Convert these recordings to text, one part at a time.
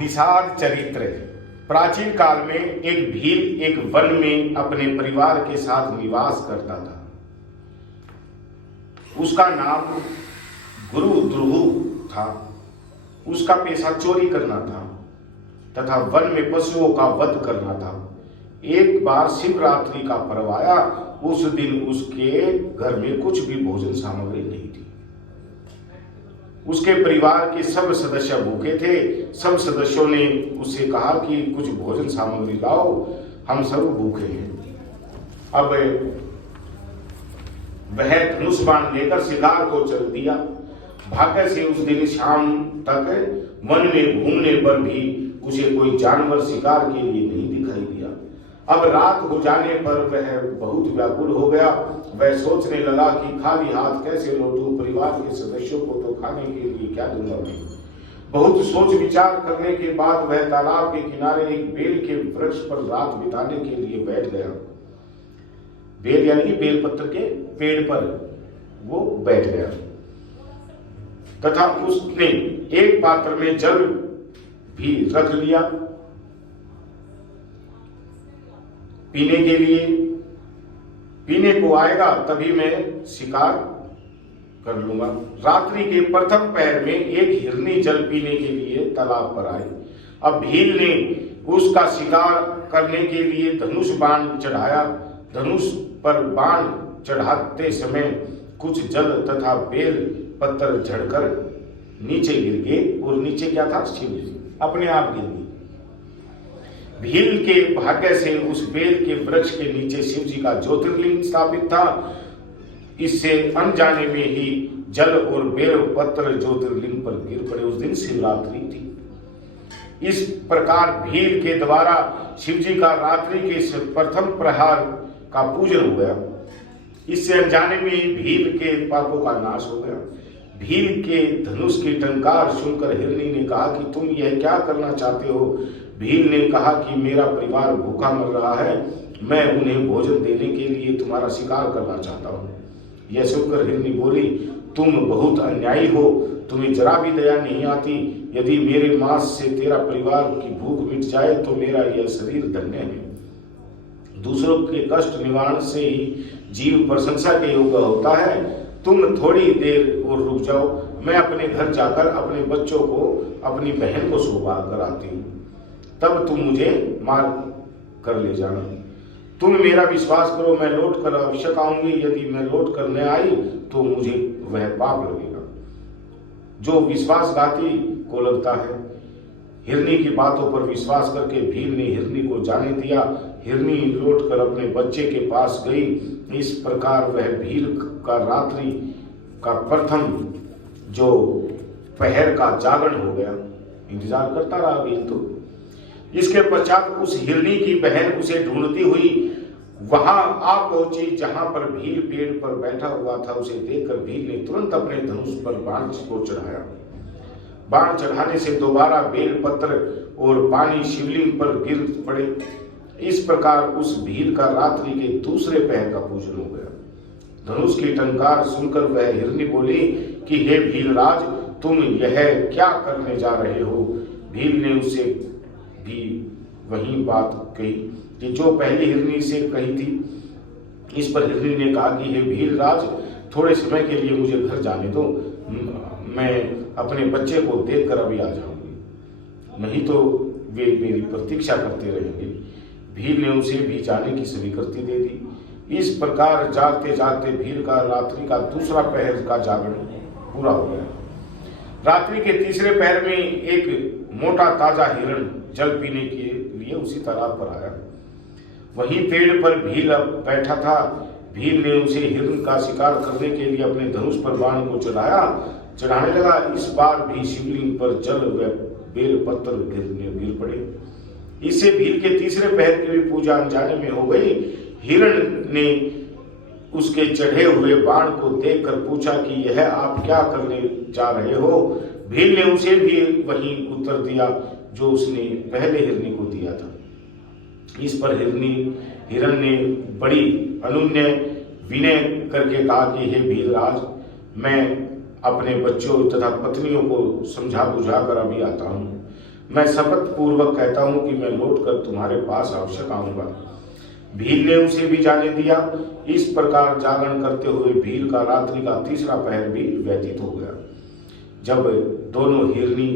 निषाद चरित्र। प्राचीन काल में एक भील एक वन में अपने परिवार के साथ निवास करता था। उसका नाम गुरु द्रुहु था। उसका पेशा चोरी करना था तथा वन में पशुओं का वध करना था। एक बार शिवरात्रि का पर्व आया। उस दिन उसके घर में कुछ भी भोजन सामग्री नहीं थी। उसके परिवार के सब सदस्य भूखे थे। सब सदस्यों ने उससे कहा कि कुछ भोजन सामग्री लाओ, हम सब भूखे हैं। अब वह धनुष बाण लेकर शिकार को चल दिया। भाग्य से उस दिन शाम तक वन में घूमने पर भी उसे कोई जानवर शिकार के लिए नहीं दिखाई दिया। अब रात हो जाने पर वह बहुत व्याकुल हो गया। वह सोचने लगा कि खाली हाथ कैसे लौटूं, परिवार के सदस्यों को तो खाने के लिए क्या दूंगा मैं। बहुत सोच विचार करने के बाद वह तालाब के किनारे एक बेल के वृक्ष पर रात बिताने के लिए बैठ गया। बेल यानी कि बेलपत्र के पेड़ पर वो बैठ गया तथा उसने एक पात्र में जल भी रख लिया पीने के लिए। पीने को आएगा तभी मैं शिकार कर लूंगा। रात्रि के प्रथम पहर में एक हिरनी जल पीने के लिए तालाब पर आई। अब भील ने उसका शिकार करने के लिए धनुष बाण चढ़ाया। धनुष पर बाण चढ़ाते समय कुछ जल तथा बेल पत्थर झड़कर नीचे गिर गए। और नीचे क्या था? शिव जी अपने आप गिर गए। भील के भाग्य से उस बेल के वृक्ष के नीचे शिव जी का ज्योतिर्लिंग स्थापित था। इससे अनजाने में ही जल और बेल पत्र ज्योतिर्लिंग पर गिर पड़े। उस दिन शिवरात्रि थी। इस प्रकार भील के द्वारा शिव जी का रात्रि के प्रथम प्रहार का पूजन हो गया। इससे अनजाने में ही भील के पापों का नाश हो गया। भील के धनुष की टंकार सुनकर हिरनी ने कहा कि तुम यह क्या करना चाहते हो? भील ने कहा कि मेरा परिवार भूखा मर रहा है, मैं उन्हें भोजन देने के लिए तुम्हारा शिकार करना चाहता हूँ। यह सुनकर हिरनी बोली, तुम बहुत अन्यायी हो, तुम्हें जरा भी दया नहीं आती। यदि मेरे मांस से तेरा परिवार की भूख मिट जाए तो मेरा यह शरीर धन्य है। दूसरों के कष्ट निवारण से ही जीव प्रशंसा के योग्य होता है। तुम थोड़ी देर और रुक जाओ, मैं अपने घर जाकर अपने बच्चों को अपनी बहन को सौंपा कर आती हूँ, तब तुम मुझे मार कर ले जाना। तुम मेरा विश्वास करो, मैं लौट कर अवश्य आऊंगी। यदि मैं लौट कर न आई तो मुझे वह पाप लगेगा जो विश्वासघाती को लगता है। हिरनी की बातों पर विश्वास करके भील ने हिरनी को जाने दिया। हिरनी लौटकर अपने बच्चे के पास गई। इस प्रकार वह भील का रात्रि का प्रथम जो पहर का जागरण हो गया। इंतजार करता रहा भील तो। इसके पश्चात उस हिरनी की बहन उसे ढूंढती हुई वहां आ पहुंची जहां पर भील पेड़ पर बैठा हुआ था। उसे देखकर भील ने तुरंत अपने धनुष पर बाण को चढ़ाया। बाण चढ़ाने से दोबारा बेल पत्र और पानी शिवलिंग पर गिर पड़े। इस प्रकार उस भील का रात्रि के दूसरे पहर का पूजन हो गया। धनुष की टंकार सुनकर वह हिरनी बोली कि हे भीलराज, तुम यह क्या करने जा रहे हो? भील ने उसे भी वही बात कही कि जो पहली हिरनी से कही थी। इस पर हिरनी ने कहा कि हे भीलराज, थोड़े समय के लिए मुझे घर जाने दो, मैं अपने बच्चे को देखकर अभी आ जाऊंगी, नहीं तो वे मेरी प्रतीक्षा करते रहेंगे। भील ने उसे भी जाने की स्वीकृति दे दी। इस प्रकार जागते जागते भील का रात्रि का दूसरा पहर का जागरण पूरा हो गया। रात्रि के तीसरे पहर में एक मोटा ताजा हिरण जल पीने के लिए उसी तालाब पर आया। वहीं पेड़ पर भील बैठा था। भील ने उसे हिरण का शिकार करने के लिए अपने धनुष पर बाण को चढ़ाने लगा। इस बार भी शिवलिंग पर जल व बेल पत्थर गिर पड़े। इससे भील के तीसरे पहर की भी पूजा अनजाने में हो गई। हिरण ने उसके चढ़े हुए बाण को देखकर पूछा कि यह आप क्या करने जा रहे हो? भील ने उसे भी वही उत्तर दिया जो उसने पहले हिरनी को दिया था। इस पर हिरण ने बड़ी अनुनय विनय करके कहा कि हे भीलराज, मैं अपने बच्चों तथा पत्नियों को समझा बुझा कर अभी आता हूँ। मैं शपथ पूर्वक कहता हूं कि मैं लौटकर तुम्हारे पास अवश्य आऊंगा। भील ने उसे भी जाने दिया। इस प्रकार जागरण करते हुए भील का रात्रि का तीसरा पहर भी व्यतीत हो गया। जब दोनों हिरनी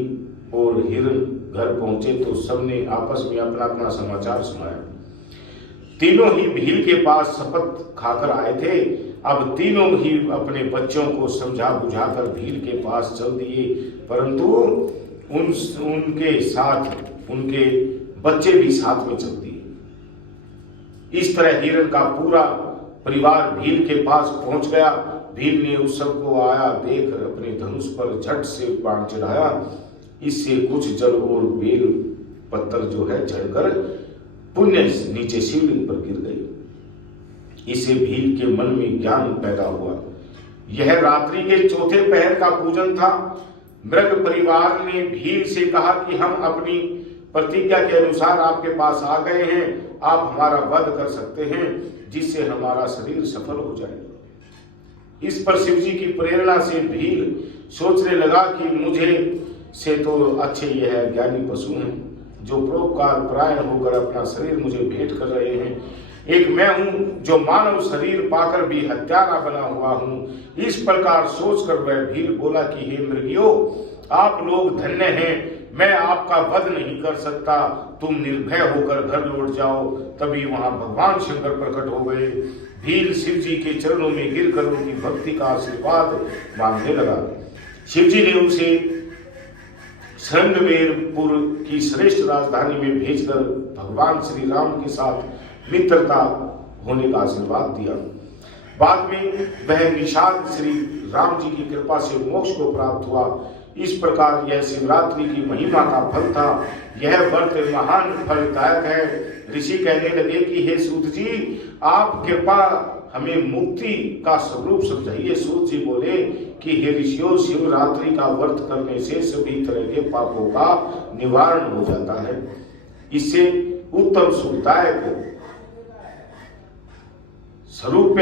और हिरण घर पहुंचे तो सबने आपस में अपना अपना समाचार सुनाया। तीनों ही भील के पास शपथ खाकर आए थे। अब तीनों ही अपने बच्चों को समझा बुझाकर भील के पास चल दिए, परंतु उनके साथ उनके बच्चे भी साथ में चल दिए। इस तरह हिरण का पूरा परिवार भील के पास पहुंच गया। भील ने उस सब को आया देख अपने धनुष पर झट से बाण चढ़ाया। इससे कुछ जल और बेल पत्थर जो है झड़कर पुण्य नीचे शिवलिंग पर गिर गई। इससे भील के मन में ज्ञान पैदा हुआ। यह रात्रि के चौथे पहर का पूजन था। मृग परिवार ने भील से कहा कि हम अपनी प्रतिज्ञा के अनुसार आपके पास आ गए हैं, आप हमारा वध कर सकते हैं जिससे हमारा शरीर सफल हो जाए। इस पर शिव जी की प्रेरणा से भील सोचने लगा कि मुझे से तो अच्छे यह ज्ञानी पशु हैं जो परोपकार परायण होकर अपना शरीर मुझे भेंट कर रहे हैं। एक मैं हूं जो मानव शरीर पाकर भी हत्यारा बना हुआ हूं। इस प्रकार सोचकर वह भील बोला कि हे मृगियों, आप लोग धन्य हैं, मैं आपका वध नहीं कर सकता, तुम निर्भय होकर घर लौट जाओ। तभी वहां भगवान शंकर प्रकट हो गए। भील शिव जी के चरणों में गिरकर उनकी भक्ति का आशीर्वाद मांगने लगा। शिव जी ने उसे श्रृंगवेरपुर की श्रेष्ठ राजधानी में भेजकर भगवान श्री राम के साथ मित्रता होने का आशीर्वाद दिया। बाद में वह निषाद श्री राम जी की कृपा से मोक्ष को प्राप्त हुआ। इस प्रकार यह शिवरात्रि की महिमा का फल था। यह व्रत महान फलदायक है। ऋषि कहने लगे कि हे सूत जी, आप कृपा हमें मुक्ति का स्वरूप समझाइए। सूत जी बोले कि हे ऋषियों, शिवरात्रि का व्रत करने से सभी तरह के पापों का निवारण हो जाता है। इससे उत्तम सुखदायक स्वरूप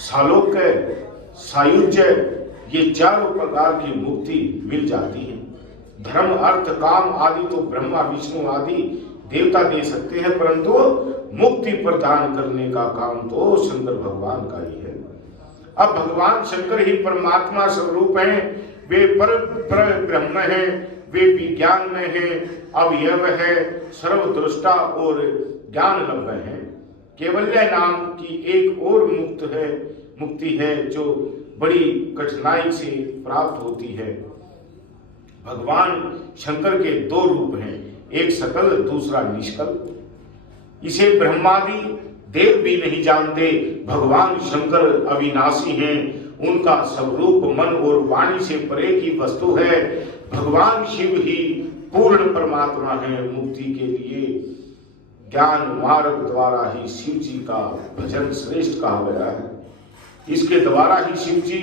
सालोक्य सायुज्य ये चारों प्रकार की मुक्ति मिल जाती है। धर्म अर्थ काम आदि तो ब्रह्मा विष्णु आदि देवता दे सकते हैं, परंतु मुक्ति प्रदान करने का काम तो शंकर भगवान का ही है। अब भगवान शंकर ही परमात्मा स्वरूप हैं। वे पर ब्रह्म हैं, वे विज्ञान में हैं, अवयव है, सर्वदृष्टा और ज्ञान लभ्य है। केवल्य नाम की एक और मुक्ति है जो बड़ी कठिनाई से प्राप्त होती है। भगवान शंकर के दो रूप हैं, एक सकल दूसरा निष्कल। इसे ब्रह्मादि देव भी नहीं जानते। भगवान शंकर अविनाशी हैं। उनका स्वरूप मन और वाणी से परे की वस्तु है। भगवान शिव ही पूर्ण परमात्मा है। मुक्ति के लिए ज्ञान मार्ग द्वारा ही शिव जी का भजन श्रेष्ठ कहा गया है। इसके द्वारा ही शिव जी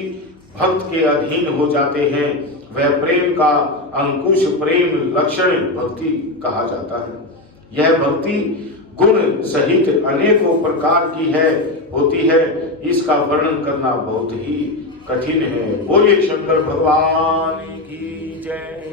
भक्त के अधीन हो जाते हैं। वह प्रेम का अंकुश प्रेम लक्षण भक्ति कहा जाता है। यह भक्ति गुण सहित अनेकों प्रकार की होती है। इसका वर्णन करना बहुत ही कठिन है। बोलिए शंकर भगवान की जय।